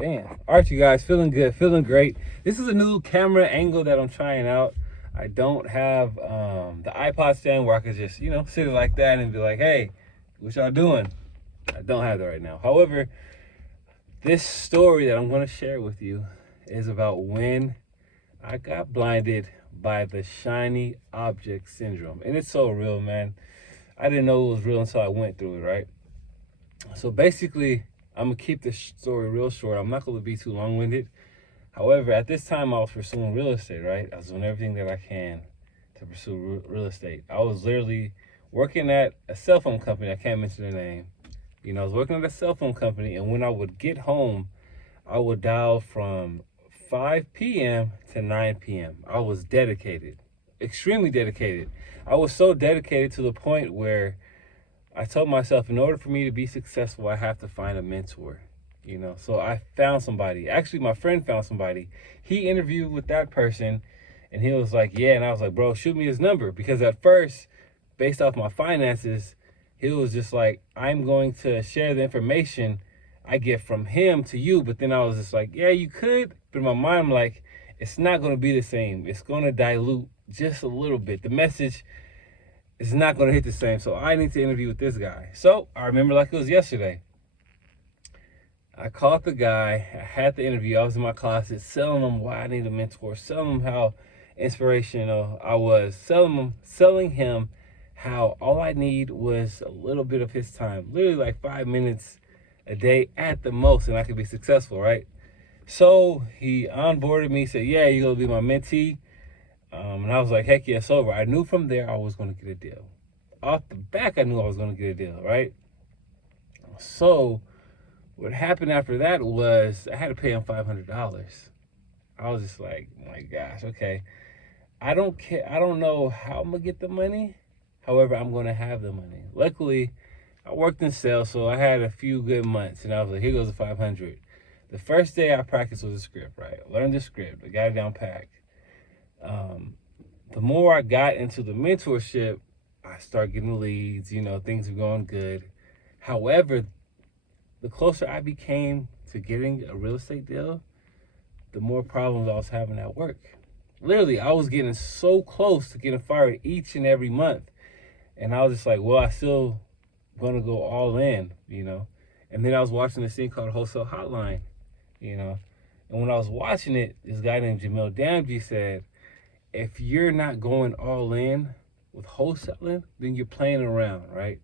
Damn. All right, you guys, feeling good, feeling great. This is a new camera angle that I'm trying out. I don't have the iPod stand where I could just, sit it like that and be like, hey, what y'all doing? I don't have that right now. However, this story that I'm going to share with you is about when I got blinded by the shiny object syndrome. And it's so real, man. I didn't know it was real until I went through it, right? So basically, I'm going to keep this story real short. I'm not going to be too long-winded. However, at this time, I was pursuing real estate, right? I was doing everything that I can to pursue real estate. I was literally working at a cell phone company. I can't mention the name. I was working at a cell phone company, and when I would get home, I would dial from 5 p.m. to 9 p.m. I was dedicated, extremely dedicated. I was so dedicated to the point where I told myself, in order for me to be successful, I have to find a mentor. So I found somebody. Actually, my friend found somebody. He interviewed with that person, and he was like, yeah. And I was like, bro, shoot me his number. Because at first, based off my finances, he was just like, I'm going to share the information I get from him to you. But then I was just like, yeah, you could. But in my mind, I'm like, it's not going to be the same. It's going to dilute just a little bit. The message is not going to hit the same. So I need to interview with this guy. So I remember like it was yesterday. I called the guy. I had the interview. I was in my closet selling him why I need a mentor, selling him how inspirational I was, selling him how all I need was a little bit of his time, literally like 5 minutes a day at the most, and I could be successful, right? So he onboarded me, said, yeah, you're going to be my mentee. And I was like, heck yeah, it's over. I knew from there I was going to get a deal. Off the back, I knew I was going to get a deal, right? So what happened after that was I had to pay him $500. I was just like, my gosh, okay. I don't care. I don't know how I'm going to get the money. However, I'm going to have the money. Luckily, I worked in sales, so I had a few good months. And I was like, here goes the 500. The first day I practiced was a script, right? I learned the script. I got it down packed. The more I got into the mentorship, I started getting leads. Things were going good. However, the closer I became to getting a real estate deal, the more problems I was having at work. Literally, I was getting so close to getting fired each and every month. And I was just like, well, I still going to go all in. And then I was watching this thing called Wholesale Hotline, And when I was watching it, this guy named Jamil Damji said, if you're not going all in with wholesaling, then you're playing around, right?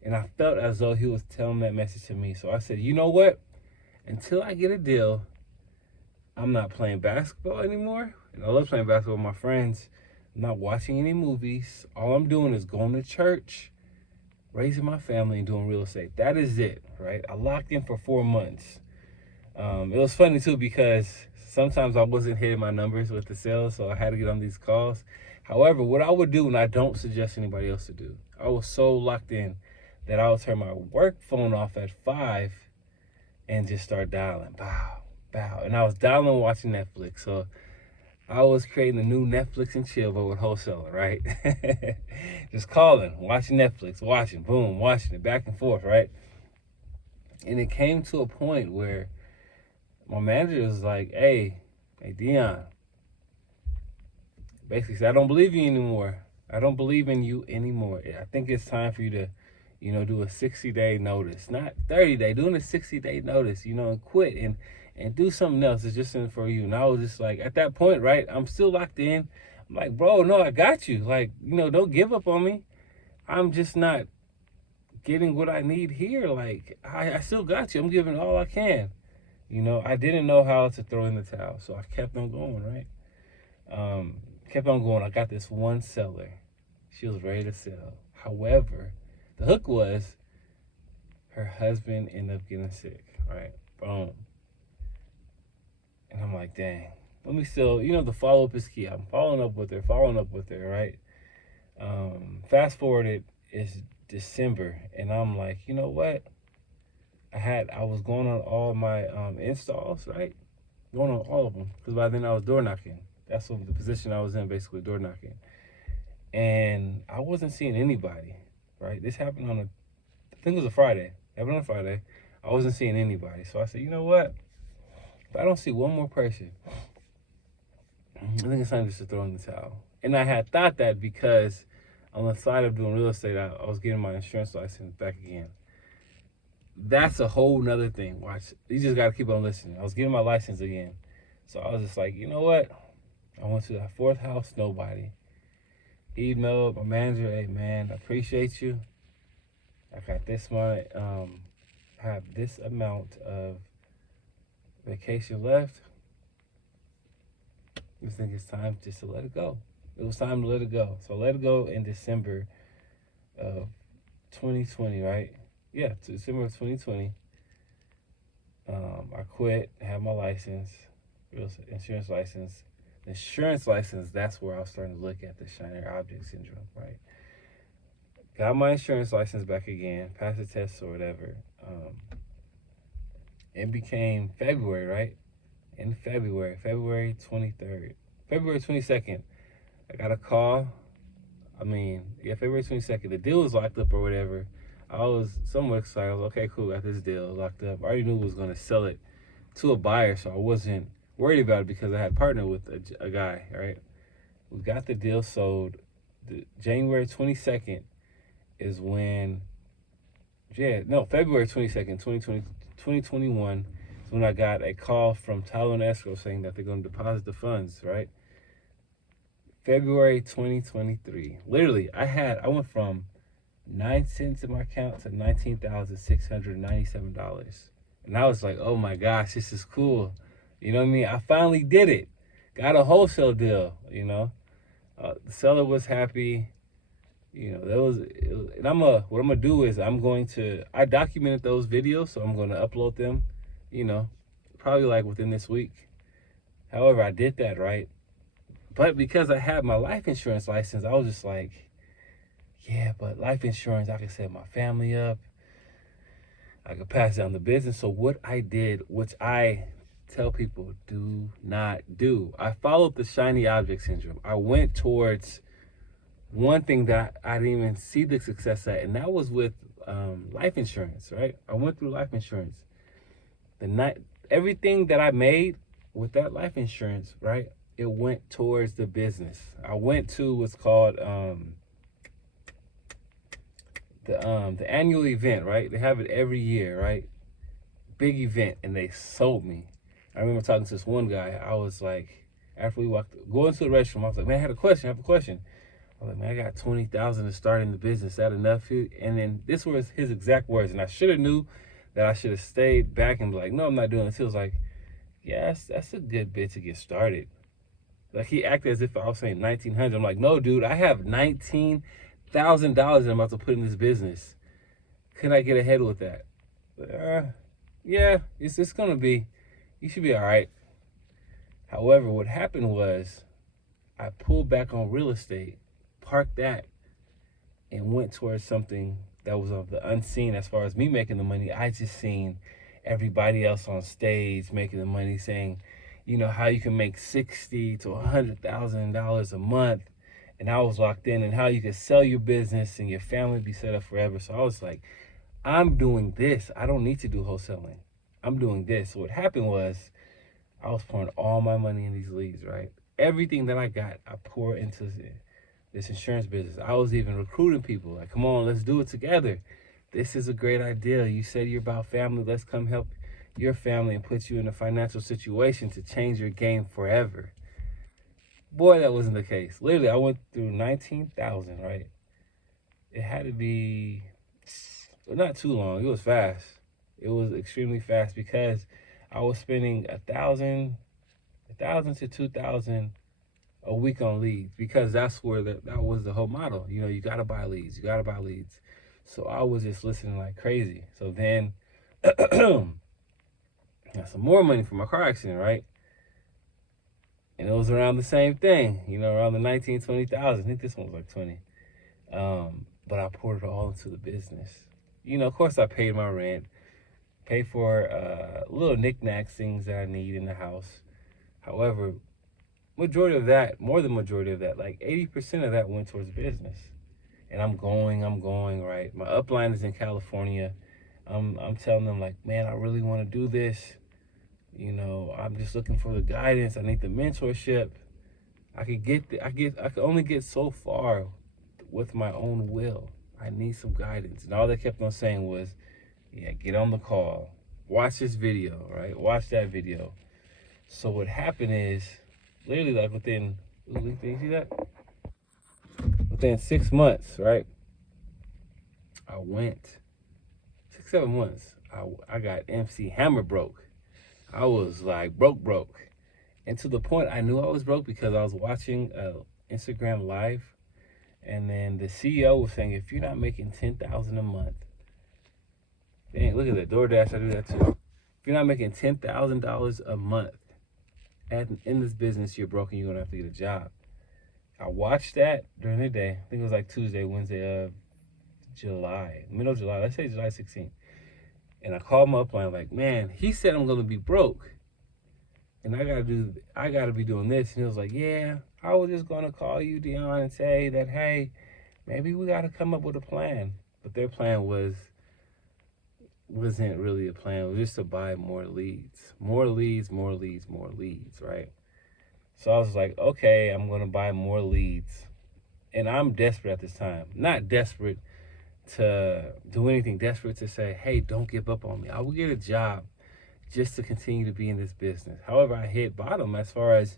And I felt as though he was telling that message to me. So I said, you know what? Until I get a deal, I'm not playing basketball anymore. And I love playing basketball with my friends. I'm not watching any movies. All I'm doing is going to church, raising my family, and doing real estate. That is it, right? I locked in for 4 months. It was funny, too, because sometimes I wasn't hitting my numbers with the sales, so I had to get on these calls. However, what I would do, and I don't suggest anybody else to do, I was so locked in that I would turn my work phone off at 5 and just start dialing. Bow, bow. And I was dialing watching Netflix. So I was creating a new Netflix and chill, but with wholesaling, right? Just calling, watching Netflix, watching, boom, watching it back and forth, right? And it came to a point where my manager was like, hey, Dion, basically said, I don't believe you anymore. I don't believe in you anymore. I think it's time for you to do a 60-day notice, not 30-day, doing a 60-day notice, and quit and do something else. It's just in for you. And I was just like, at that point, right, I'm still locked in. I'm like, bro, no, I got you. Like, don't give up on me. I'm just not getting what I need here. Like, I still got you. I'm giving all I can. I didn't know how to throw in the towel, so I kept on going, right? Kept on going. I got this one seller. She was ready to sell. However, the hook was her husband ended up getting sick, right? Boom. And I'm like, dang. Let me still, the follow-up is key. I'm following up with her, right? Fast forwarded, it's December, and I'm like, you know what? I was going on all my installs, right? Going on all of them, because by then I was door knocking. That's what the position I was in, basically door knocking. And I wasn't seeing anybody, right? This happened on I think it was a Friday. Happened on a Friday. I wasn't seeing anybody. So I said, you know what? But I don't see one more person. I think it's time just to throw in the towel. And I had thought that because on the side of doing real estate, I was getting my insurance license back again. That's a whole nother thing. Watch, you just got to keep on listening. I was getting my license again. So I was just like, you know what? I went to that fourth house, nobody. Emailed my manager, hey man, I appreciate you. I got this money, have this amount of vacation left. I think it's time just to let it go. It was time to let it go. So I let it go in December of 2020, right? Yeah, December of 2020. I quit, had my license, insurance license. Insurance license, that's where I was starting to look at the shiny object syndrome, right? Got my insurance license back again, passed the test or whatever. It became February, right? In February 23rd, February 22nd, I got a call. February 22nd, the deal was locked up or whatever. I was somewhat excited. I was okay, cool, got this deal locked up. I already knew I was going to sell it to a buyer, so I wasn't worried about it because I had partnered with a guy, right? We got the deal sold. January 22nd is when, February 22nd, 2021 is when I got a call from Tyler and Escrow saying that they're going to deposit the funds, right? February 2023. Literally, I went from 9 cents in my account to $19,697. And I was like, oh my gosh, this is cool. You know what I mean? I finally did it. Got a wholesale deal, you know. The seller was happy. You know, what I'm gonna do is I documented those videos, so I'm gonna upload them, you know, probably like within this week. However, I did that, right? But because I had my life insurance license, I was just like, yeah, but life insurance, I could set my family up. I could pass down the business. So what I did, which I tell people do not do, I followed the shiny object syndrome. I went towards one thing that I didn't even see the success at, and that was with life insurance, right? I went through life insurance. Everything that I made with that life insurance, right, it went towards the business. I went to what's called the annual event, right? They have it every year, right? Big event, and they sold me. I remember talking to this one guy. I was like, after we going to the restroom, I was like, man, I have a question. I was like, man, I got 20,000 to start in the business. Is that enough? And then this was his exact words, and I should have knew that I should have stayed back and be like, no, I'm not doing this. He was like, yeah, that's a good bit to get started. Like, he acted as if I was saying 1,900. I'm like, no, dude, I have $19,000 I'm about to put in this business. Could I get ahead with that? Yeah, it's gonna be. You should be all right. However, what happened was I pulled back on real estate, parked that, and went towards something that was of the unseen as far as me making the money. I just seen everybody else on stage making the money, saying, you know, how you can make $60,000 to $100,000 a month. And I was locked in, and how you could sell your business and your family be set up forever. So I was like, I'm doing this. I don't need to do wholesaling. I'm doing this. So what happened was I was pouring all my money in these leads, right? Everything that I got, I poured into this insurance business. I was even recruiting people like, come on, let's do it together. This is a great idea. You said you're about family. Let's come help your family and put you in a financial situation to change your game forever. Boy, that wasn't the case. Literally, I went through 19,000, right? It had to be not too long. It was fast. It was extremely fast because I was spending 1,000 to 2,000 a week on leads, because that's where that was the whole model. You know, you gotta buy leads. So I was just listening like crazy. So then, got some more money for my car accident, right? And it was around the same thing, you know, around the 19, 20,000. I think this one was like 20. But I poured it all into the business. You know, of course, I paid my rent, paid for little knickknacks, things that I need in the house. However, more than majority of that, like 80% of that went towards business. And I'm going, right? My upline is in California. I'm telling them like, man, I really want to do this. You know, I'm just looking for the guidance. I need the mentorship. I could only get so far with my own will. I need some guidance. And all they kept on saying was, yeah, get on the call. Watch this video, right? Watch that video. So what happened is, literally like within, you see that? Within 6 months, right? I went 6-7 months. I got MC Hammer broke. I was like broke. And to the point I knew I was broke because I was watching Instagram Live, and then the CEO was saying, if you're not making $10,000 a month, dang, look at that, DoorDash, I do that too. If you're not making $10,000 a month in this business, you're broke and you're gonna have to get a job. I watched that during the day. I think it was like Tuesday, Wednesday of July, middle of July, let's say July 16th. And I called my upline like, man, he said I'm gonna be broke. And I gotta be doing this. And he was like, yeah, I was just gonna call you, Dion, and say that, hey, maybe we gotta come up with a plan. But their plan wasn't really a plan. It was just to buy more leads, right? So I was like, okay, I'm gonna buy more leads. And I'm desperate at this time. Not desperate to do anything, desperate to say, hey, don't give up on me. I will get a job just to continue to be in this business. However, I hit bottom as far as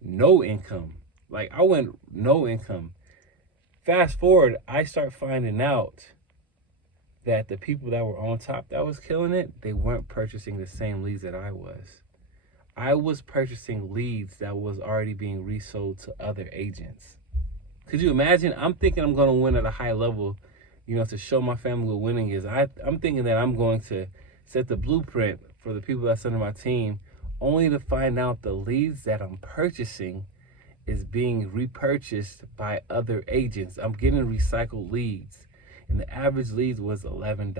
no income. Like, I went no income. Fast forward, I start finding out that the people that were on top that was killing it, they weren't purchasing the same leads that I was. I was purchasing leads that was already being resold to other agents. Could you imagine? I'm thinking I'm going to win at a high level, to show my family what winning is. I'm thinking that I'm going to set the blueprint for the people that's under my team, only to find out the leads that I'm purchasing is being repurchased by other agents. I'm getting recycled leads, and the average lead was $11,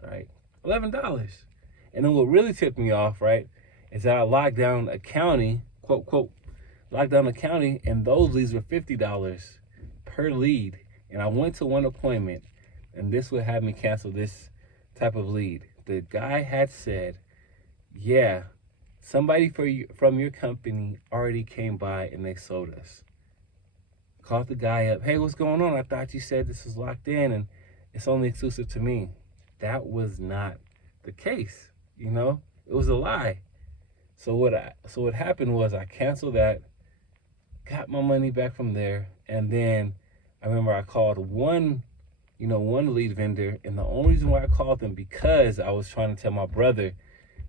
right? $11. And then what really tipped me off, right, is that I locked down a county, quote, locked down a county, and those leads were $50 per lead. And I went to one appointment, and this would have me cancel this type of lead. The guy had said, yeah, somebody from your company already came by and they sold us. Called the guy up, hey, what's going on? I thought you said this was locked in and it's only exclusive to me. That was not the case, It was a lie. So what happened was I canceled that, got my money back from there, and then I remember I called one lead vendor, and the only reason why I called them because I was trying to tell my brother,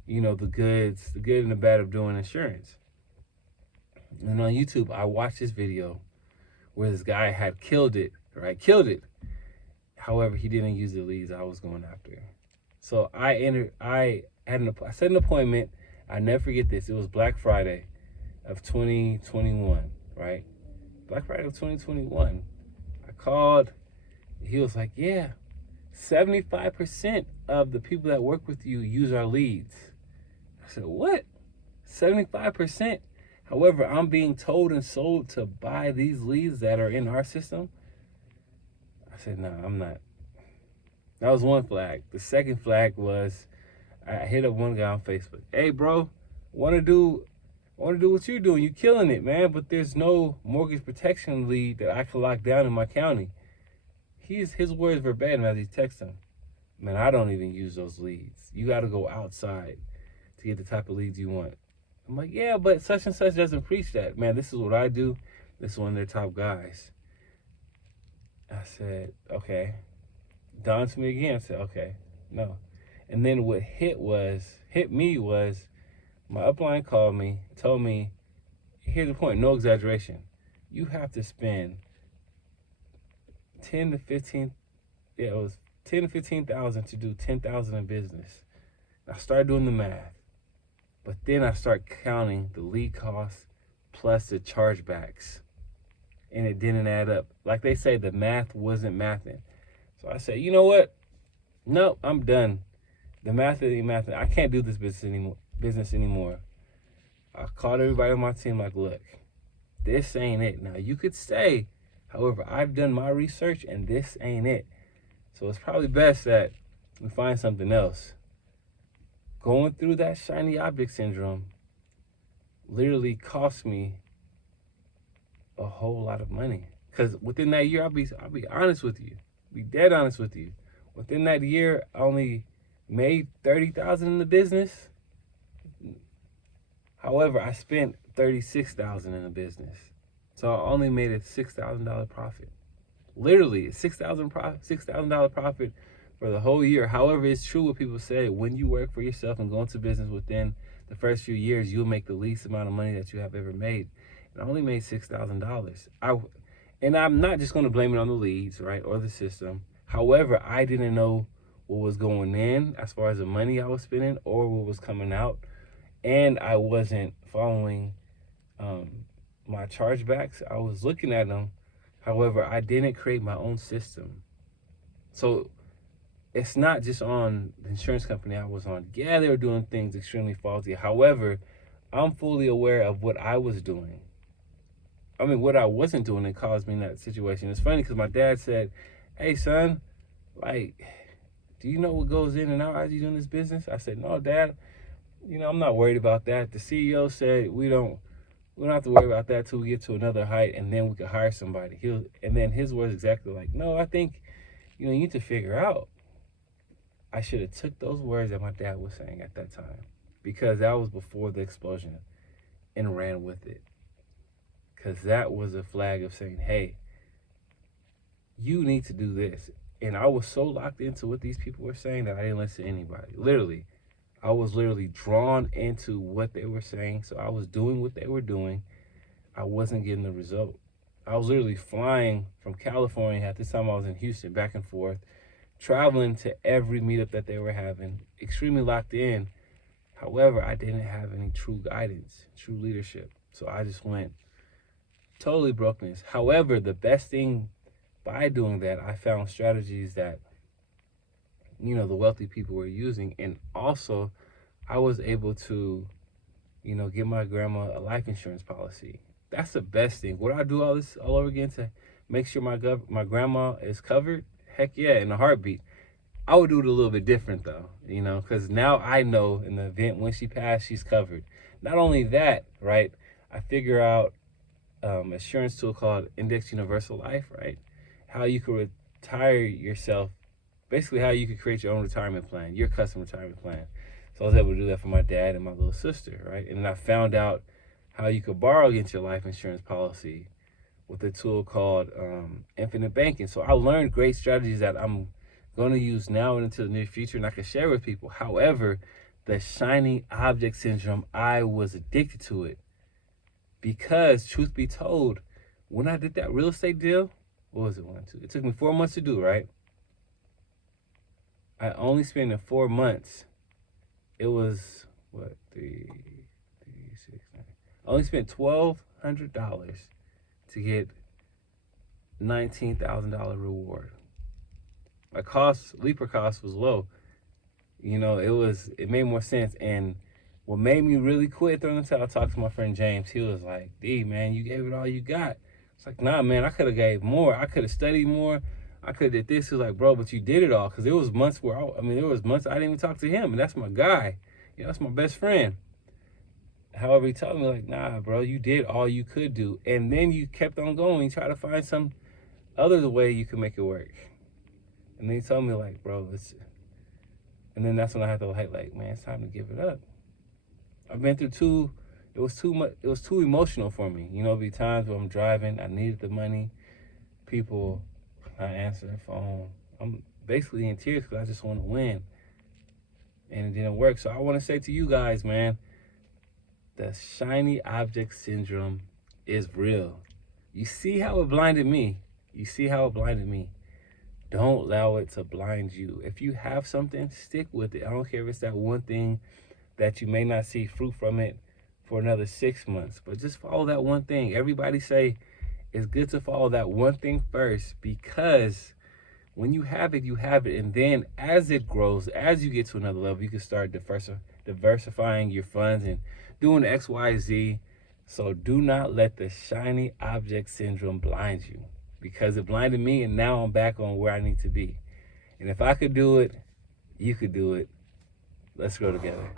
the good and the bad of doing insurance. And on YouTube, I watched this video where this guy had killed it, right? Killed it. However, he didn't use the leads I was going after. So I set an appointment. I never forget this. It was Black Friday of 2021, right? Black Friday of 2021. I called. He was like, yeah, 75% of the people that work with you use our leads. I said, what? 75%? However, I'm being told and sold to buy these leads that are in our system. I said, no, I'm not. That was one flag. The second flag was I hit up one guy on Facebook. Hey, bro, want to do what you're doing. You're killing it, man. But there's no mortgage protection lead that I can lock down in my county. His words verbatim as he texts him. Man, I don't even use those leads. You got to go outside to get the type of leads you want. I'm like, yeah, but such and such doesn't preach that. Man, this is what I do. This is one of their top guys. I said, okay. Dawned to me again. I said, okay, no. And then what hit me was my upline called me, told me, here's the point, no exaggeration. You have to spend 10 to 15,000 to do 10,000 in business. I started doing the math, but then I start counting the lead costs plus the chargebacks, and it didn't add up. Like they say, the math wasn't mathing. So I said, you know what? No, I'm done. The math isn't mathing. I can't do this business anymore. I called everybody on my team like, look, this ain't it. Now you could stay. However, I've done my research and this ain't it. So it's probably best that we find something else. Going through that shiny object syndrome, literally cost me a whole lot of money. Because within that year, I'll be honest with you, be dead honest with you. Within that year, I only made $30,000 in the business. However, I spent $36,000 in the business, so I only made a $6,000 profit. Literally, $6,000 profit for the whole year. However, it's true what people say: when you work for yourself and go into business within the first few years, you'll make the least amount of money that you have ever made. And I only made $6,000. And I'm not just going to blame it on the leads, right, or the system. However, I didn't know what was going in as far as the money I was spending or what was coming out. And I wasn't following my chargebacks. I was looking at them. However, I didn't create my own system. So it's not just on the insurance company I was on. Yeah, they were doing things extremely faulty. However, I'm fully aware of what I was doing. I mean, what I wasn't doing that caused me in that situation. It's funny because my dad said, "Hey, son, like, do you know what goes in and out as you doing this business?" I said, "No, Dad. I'm not worried about that. The CEO said we don't have to worry about that till we get to another height, and then we can hire somebody." And then his words exactly like, "No, I think, you need to figure out." I should have took those words that my dad was saying at that time, because that was before the explosion, and ran with it. Because that was a flag of saying, hey, you need to do this. And I was so locked into what these people were saying that I didn't listen to anybody. Literally. I was literally drawn into what they were saying. So I was doing what they were doing. I wasn't getting the result. I was literally flying from California. At this time I was in Houston, back and forth, traveling to every meetup that they were having, extremely locked in. However, I didn't have any true guidance, true leadership. So I just went totally brokenness. However, the best thing by doing that, I found strategies that, the wealthy people were using. And also, I was able to, get my grandma a life insurance policy. That's the best thing. Would I do all this all over again to make sure my grandma is covered? Heck yeah, in a heartbeat. I would do it a little bit different though, because now I know in the event when she passed, she's covered. Not only that, right? I figure out insurance tool called Index Universal Life, right? How you could retire yourself, basically how you could create your own retirement plan, your custom retirement plan. So I was able to do that for my dad and my little sister, right? And then I found out how you could borrow against your life insurance policy with a tool called Infinite Banking. So I learned great strategies that I'm going to use now and into the near future, and I can share with people. However, the shiny object syndrome, I was addicted to it. Because, truth be told, when I did that real estate deal, what was it, 1, 2? It took me 4 months to do, right? I only spent in 4 months. It was, what, 3, 6, 9. I only spent $1,200 to get $19,000 reward. My leaper cost was low. It made more sense. And what made me really quit throwing the towel, I talked to my friend James. He was like, D, man, you gave it all you got. It's like, nah, man, I could have gave more. I could have studied more. I could have did this. He was like, bro, but you did it all. Because there was months where, there was months I didn't even talk to him. And that's my guy. That's my best friend. However, he told me, like, nah, bro, you did all you could do. And then you kept on going. You try to find some other way you could make it work. And then he told me, like, bro, and then that's when I had to, like, man, it's time to give it up. I've been through it was too emotional for me. Be times where I'm driving, I needed the money. People not answering the phone. I'm basically in tears because I just want to win. And it didn't work. So I want to say to you guys, man, the shiny object syndrome is real. You see how it blinded me. Don't allow it to blind you. If you have something, stick with it. I don't care if it's that one thing that you may not see fruit from it for another 6 months, but just follow that one thing. Everybody say it's good to follow that one thing first, because when you have it, you have it. And then as it grows, as you get to another level, you can start diversifying your funds and doing X, Y, Z. So do not let the shiny object syndrome blind you, because it blinded me, and now I'm back on where I need to be. And if I could do it, you could do it. Let's grow together.